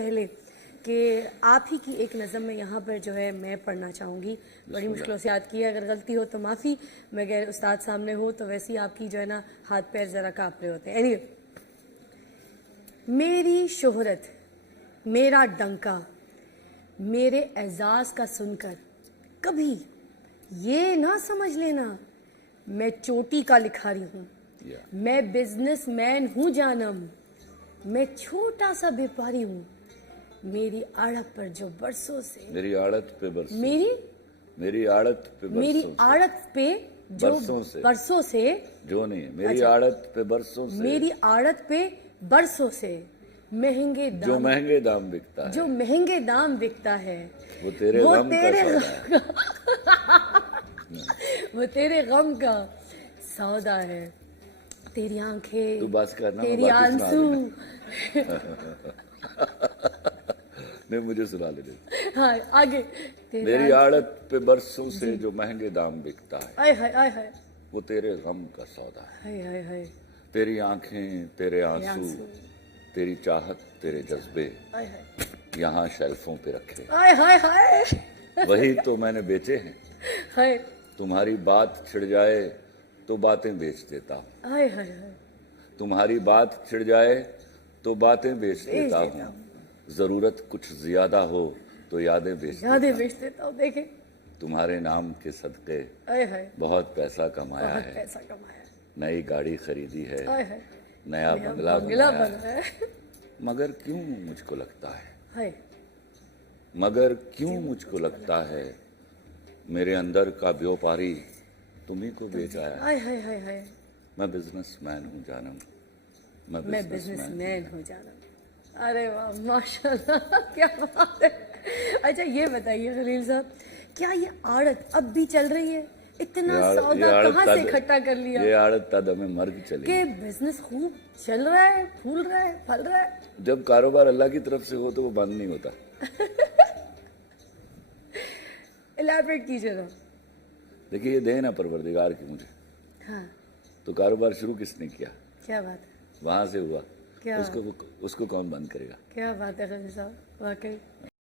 پہلے کہ آپ ہی کی ایک نظم میں یہاں پر جو ہے میں پڑھنا چاہوں گی. بڑی مشکلوں سے یاد کی ہے, اگر غلطی ہو تو معافی, مگر استاد سامنے ہو تو ویسے ہی آپ کی جو ہے نا ہاتھ پیر ذرا کانپ رہے ہوتے ہیں. اینی میری شہرت, میرا ڈنکا, میرے اعزاز کا سن کر کبھی یہ نہ سمجھ لینا میں چوٹی کا لکھاری ہوں. میں بزنس مین ہوں جانم, میں چھوٹا سا بیپاری ہوں. میری آڑت پر جو برسوں سے میری آڑت پہ برسوں میری آڑت پہ جو برسوں سے جو نہیں میری آڑت پہ برسوں سے میری آڑت پہ برسوں سے مہنگے جو دام مہنگے دام بکتا ہے جو مہنگے دام بکتا ہے وہ تیرے غم کا سودا ہے. وہ تیرے غم کا سودا ہے. تیری آنکھیں, تو بس کرنا, تیری آنسو. نہیں مجھے سنا لے. ہاں آگے. میری آڑت پہ برسوں سے جو مہنگے دام بکتا ہے آئے ہائے آئے ہائے وہ تیرے غم کا سودا ہے. ہائے ہائے ہائے تیری آنکھیں, تیرے آنسو, تیری چاہت, تیرے جذبے آئے ہائے یہاں شیلفوں پہ رکھے, آئے ہائے ہائے وہی تو میں نے بیچے ہیں. ہائے تمہاری بات چھڑ جائے تو باتیں بیچ دیتا ہوں. ہائے ہائے ہائے تمہاری بات چھڑ جائے تو باتیں بیچ دیتا ہوں. ضرورت کچھ زیادہ ہو تو یادیں بیچ یادیں بیچ دیتا ہوں. دیکھیں تمہارے نام کے صدقے آئے ہائے بہت پیسہ کمایا بہت ہے. پیسہ کمایا. نئی گاڑی خریدی ہے, آئے ہائے نیا بنگلہ بنگلہ بنایا بنا ہے. ہے. مگر کیوں مجھ کو لگتا ہے, ہائے مگر کیوں مجھ کو لگتا ہے میرے اندر کا بیوپاری تمہیں کو بیچ آیا ہے. آئے ہائے ہائے ہائے میں بزنس مین ہوں جانم, میں بزنس مین ہو جانا. ارے واہ ماشاء اللہ کیا بات ہے. اچھا یہ بتائیے خلیل صاحب, کیا یہ عادت اب بھی چل رہی ہے؟ اتنا سودا کہاں سے اکٹھا کر لیا یہ عادت تا دمیں مرگ چلی کہ بزنس خوب چل رہا ہے, پھول رہا ہے, پھل رہا ہے؟ جب کاروبار اللہ کی طرف سے ہو تو وہ بند نہیں ہوتا. الیبریٹ کیجیے گا. دیکھیے یہ دین ہے پروردگار کی مجھے. ہاں تو کاروبار شروع کس نے کیا؟ کیا بات ہے, وہاں سے ہوا. کیا اس کو کون بند کرے گا؟ کیا بات ہے خلیل صاحب, واقعی